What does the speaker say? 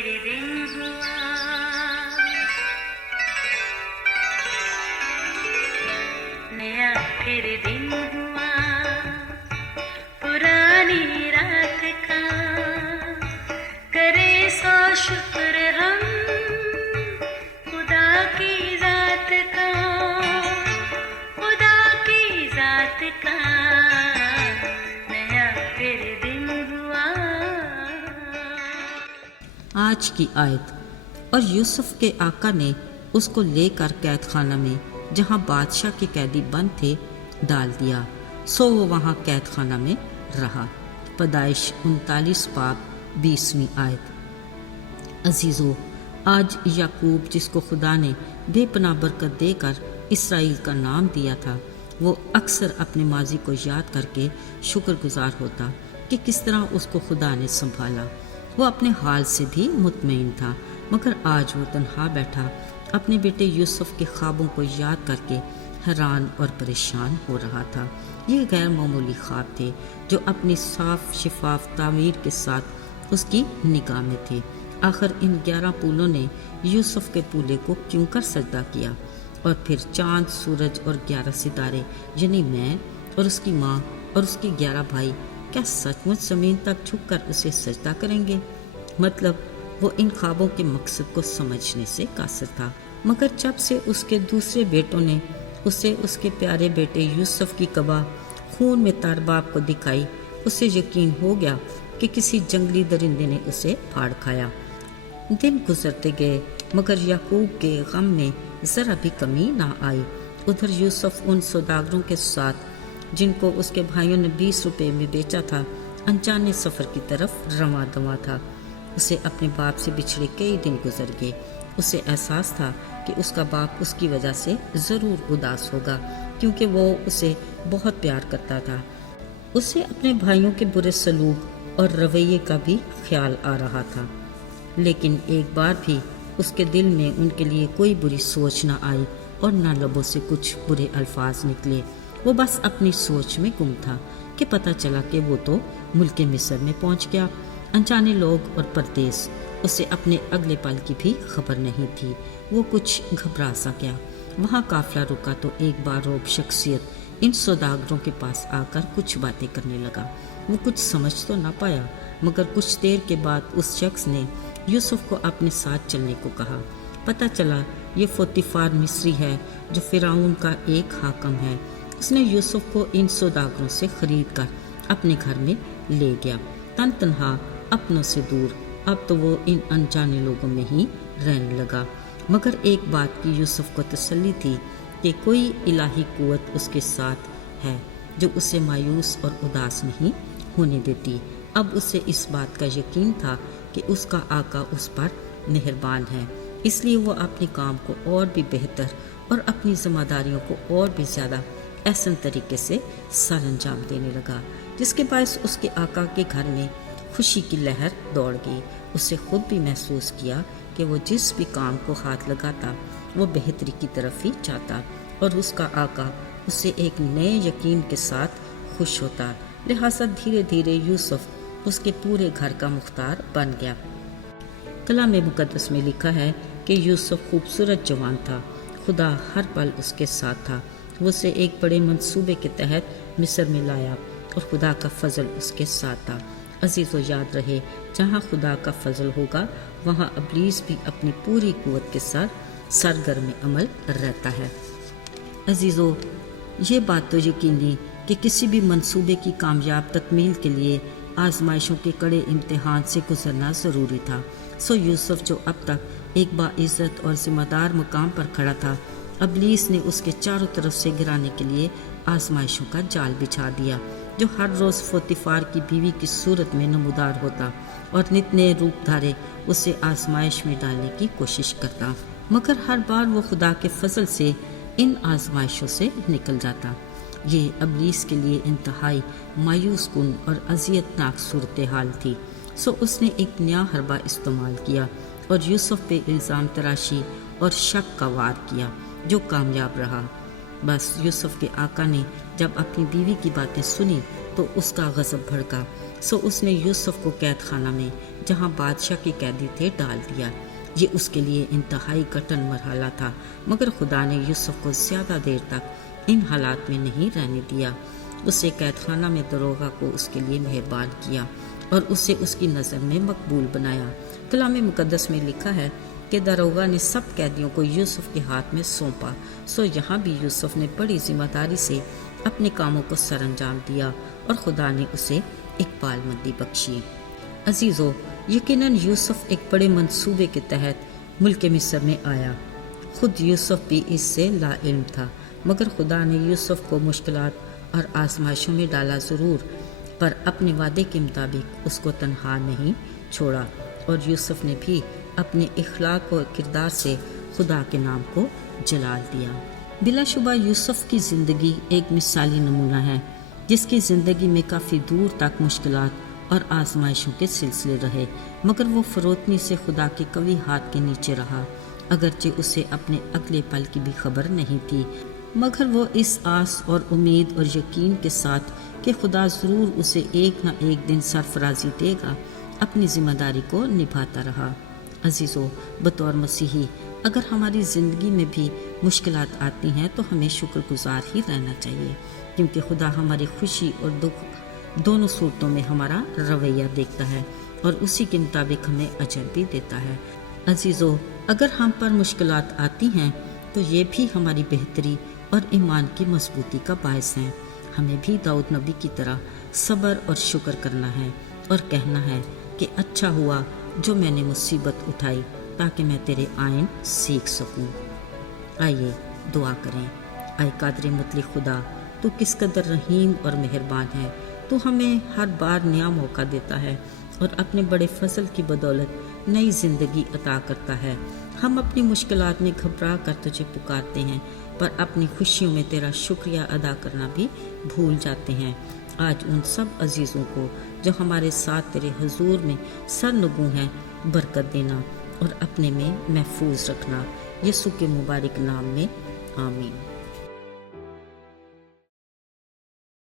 پھر دن ہوا، نیا پھر دن ہوا، پرانی رات کا کرے سو شکر ہم خدا کی ذات کا، خدا کی ذات کا نیا پھر دن ہوا۔ آج کی آیت، اور یوسف کے آقا نے اس کو لے کر قید خانہ میں جہاں بادشاہ کے قیدی بند تھے ڈال دیا، سو وہ وہاں قید خانہ میں رہا۔ پیدائش 39 باب 20 آیت۔ عزیزو، آج یعقوب جس کو خدا نے بے پناہ برکت دے کر اسرائیل کا نام دیا تھا، وہ اکثر اپنے ماضی کو یاد کر کے شکر گزار ہوتا کہ کس طرح اس کو خدا نے سنبھالا۔ وہ اپنے حال سے بھی مطمئن تھا، مگر آج وہ تنہا بیٹھا اپنے بیٹے یوسف کے خوابوں کو یاد کر کے حیران اور پریشان ہو رہا تھا۔ یہ غیر معمولی خواب تھے جو اپنی صاف شفاف تعمیر کے ساتھ اس کی نگاہ میں تھے۔ آخر ان 11 پھولوں نے یوسف کے پولے کو کیوں کر سجدہ کیا؟ اور پھر چاند، سورج اور 11 ستارے یعنی میں اور اس کی ماں اور اس کے 11 بھائی کیا سچ مچ زمین تک جھک کر اسے سجدہ کریں گے؟ مطلب وہ ان خوابوں کے مقصد کو سمجھنے سے قاصر تھا، مگر جب سے اس کے دوسرے بیٹوں نے اسے اس کے پیارے بیٹے یوسف کی قبا خون میں تر باپ کو دکھائی، اسے یقین ہو گیا کہ کسی جنگلی درندے نے اسے پھاڑ کھایا۔ دن گزرتے گئے مگر یعقوب کے غم میں ذرا بھی کمی نہ آئی۔ ادھر یوسف ان سوداگروں کے ساتھ جن کو اس کے بھائیوں نے 20 روپے میں بیچا تھا، انجانے سفر کی طرف رواں دواں تھا۔ اسے اپنے باپ سے بچھڑے کئی دن گزر گئے۔ اسے احساس تھا کہ اس کا باپ اس کی وجہ سے ضرور اداس ہوگا، کیونکہ وہ اسے بہت پیار کرتا تھا۔ اسے اپنے بھائیوں کے برے سلوک اور رویے کا بھی خیال آ رہا تھا، لیکن ایک بار بھی اس کے دل میں ان کے لیے کوئی بری سوچ نہ آئی اور نہ لبوں سے کچھ برے الفاظ نکلے۔ وہ بس اپنی سوچ میں گم تھا کہ پتہ چلا کہ وہ تو ملک مصر میں پہنچ گیا۔ انجانے لوگ اور پردیس، اسے اپنے اگلے پل کی بھی خبر نہیں تھی۔ وہ کچھ گھبرا سا گیا۔ وہاں قافلہ رکا تو ایک باروب شخصیت ان سوداگروں کے پاس آ کر کچھ باتیں کرنے لگا۔ وہ کچھ سمجھ تو نہ پایا، مگر کچھ دیر کے بعد اس شخص نے یوسف کو اپنے ساتھ چلنے کو کہا۔ پتہ چلا یہ پوتیفار مصری ہے جو فرعون کا ایک حاکم ہے۔ اس نے یوسف کو ان سوداگروں سے خرید کر اپنے گھر میں لے گیا، تن تنہا، اپنوں سے دور۔ اب تو وہ ان انجانے لوگوں میں ہی رہنے لگا، مگر ایک بات کی یوسف کو تسلی تھی کہ کوئی الہی قوت اس کے ساتھ ہے جو اسے مایوس اور اداس نہیں ہونے دیتی۔ اب اسے اس بات کا یقین تھا کہ اس کا آقا اس پر مہربان ہے، اس لیے وہ اپنے کام کو اور بھی بہتر اور اپنی ذمہ داریوں کو اور بھی زیادہ احسن طریقے سے سر انجام دینے لگا، جس کے باعث اس کے آقا کے گھر میں خوشی کی لہر دوڑ گئی۔ اسے خود بھی محسوس کیا کہ وہ جس بھی کام کو ہاتھ لگاتا وہ بہتری کی طرف ہی جاتا، اور اس کا آقا اسے ایک نئے یقین کے ساتھ خوش ہوتا۔ لہٰذا دھیرے دھیرے یوسف اس کے پورے گھر کا مختار بن گیا۔ کلام مقدس میں لکھا ہے کہ یوسف خوبصورت جوان تھا، خدا ہر پل اس کے ساتھ تھا۔ وہ اسے ایک بڑے منصوبے کے تحت مصر میں لایا اور خدا کا فضل اس کے ساتھ تھا۔ عزیزو، یاد رہے، جہاں خدا کا فضل ہوگا وہاں ابلیس بھی اپنی پوری قوت کے ساتھ سرگرم عمل رہتا ہے۔ عزیزو، یہ بات تو یقینی کہ کسی بھی منصوبے کی کامیاب تکمیل کے لیے آزمائشوں کے کڑے امتحان سے گزرنا ضروری تھا۔ سو یوسف جو اب تک ایک باعزت اور ذمہ دار مقام پر کھڑا تھا، ابلیس نے اس کے چاروں طرف سے گرانے کے لیے آزمائشوں کا جال بچھا دیا، جو ہر روز پوتیفار کی بیوی کی صورت میں نمودار ہوتا اور نت نئے روپ دھارے اسے آزمائش میں ڈالنے کی کوشش کرتا، مگر ہر بار وہ خدا کے فضل سے ان آزمائشوں سے نکل جاتا۔ یہ ابلیس کے لیے انتہائی مایوس کن اور اذیت ناک صورتحال تھی۔ سو اس نے ایک نیا حربہ استعمال کیا اور یوسف پہ الزام تراشی اور شک کا وار کیا، جو کامیاب رہا۔ بس یوسف کے آقا نے جب اپنی بیوی کی باتیں سنی تو اس کا غضب بھڑکا سو اس نے یوسف کو قید خانہ میں جہاں بادشاہ کے قیدی تھے ڈال دیا۔ یہ اس کے لیے انتہائی کٹن مرحلہ تھا، مگر خدا نے یوسف کو زیادہ دیر تک ان حالات میں نہیں رہنے دیا۔ اسے قید خانہ میں داروغہ کو اس کے لیے مہربان کیا اور اسے اس کی نظر میں مقبول بنایا۔ کلام مقدس میں لکھا ہے کہ داروغہ نے سب قیدیوں کو یوسف کے ہاتھ میں سونپا۔ سو یہاں بھی یوسف نے بڑی ذمہ داری سے اپنے کاموں کو سر انجام دیا اور خدا نے اسے اقبال مندی بخشی۔ عزیزو، یقیناً یوسف ایک بڑے منصوبے کے تحت ملک مصر میں آیا۔ خود یوسف بھی اس سے لا علم تھا، مگر خدا نے یوسف کو مشکلات اور آزمائشوں میں ڈالا ضرور، پر اپنے وعدے کے مطابق اس کو تنہا نہیں چھوڑا، اور یوسف نے بھی اپنے اخلاق و کردار سے خدا کے نام کو جلال دیا۔ بلا شبہ یوسف کی زندگی ایک مثالی نمونہ ہے، جس کی زندگی میں کافی دور تک مشکلات اور آزمائشوں کے سلسلے رہے، مگر وہ فروتنی سے خدا کے قوی ہاتھ کے نیچے رہا، اگرچہ اسے اپنے اگلے پل کی بھی خبر نہیں تھی، مگر وہ اس آس اور امید اور یقین کے ساتھ کہ خدا ضرور اسے ایک نہ ایک دن سرفرازی دے گا، اپنی ذمہ داری کو نبھاتا رہا۔ عزیزو، بطور مسیحی اگر ہماری زندگی میں بھی مشکلات آتی ہیں تو ہمیں شکر گزار ہی رہنا چاہیے، کیونکہ خدا ہماری خوشی اور دکھ دونوں صورتوں میں ہمارا رویہ دیکھتا ہے اور اسی کے مطابق ہمیں اجر بھی دیتا ہے۔ عزیزو، اگر ہم پر مشکلات آتی ہیں تو یہ بھی ہماری بہتری اور ایمان کی مضبوطی کا باعث ہیں۔ ہمیں بھی داؤد نبی کی طرح صبر اور شکر کرنا ہے اور کہنا ہے کہ اچھا ہوا جو میں نے مصیبت اٹھائی تاکہ میں تیرے آئین سیکھ سکوں۔ آئیے دعا کریں۔ اے قادر مطلق خدا، تو کس قدر رحیم اور مہربان ہے، تو ہمیں ہر بار نیا موقع دیتا ہے اور اپنے بڑے فضل کی بدولت نئی زندگی عطا کرتا ہے۔ ہم اپنی مشکلات میں گھبرا کر تجھے پکارتے ہیں، پر اپنی خوشیوں میں تیرا شکریہ ادا کرنا بھی بھول جاتے ہیں۔ آج ان سب عزیزوں کو جو ہمارے ساتھ تیرے حضور میں سرنگوں ہیں برکت دینا اور اپنے میں محفوظ رکھنا، یسوع کے مبارک نام میں آمین۔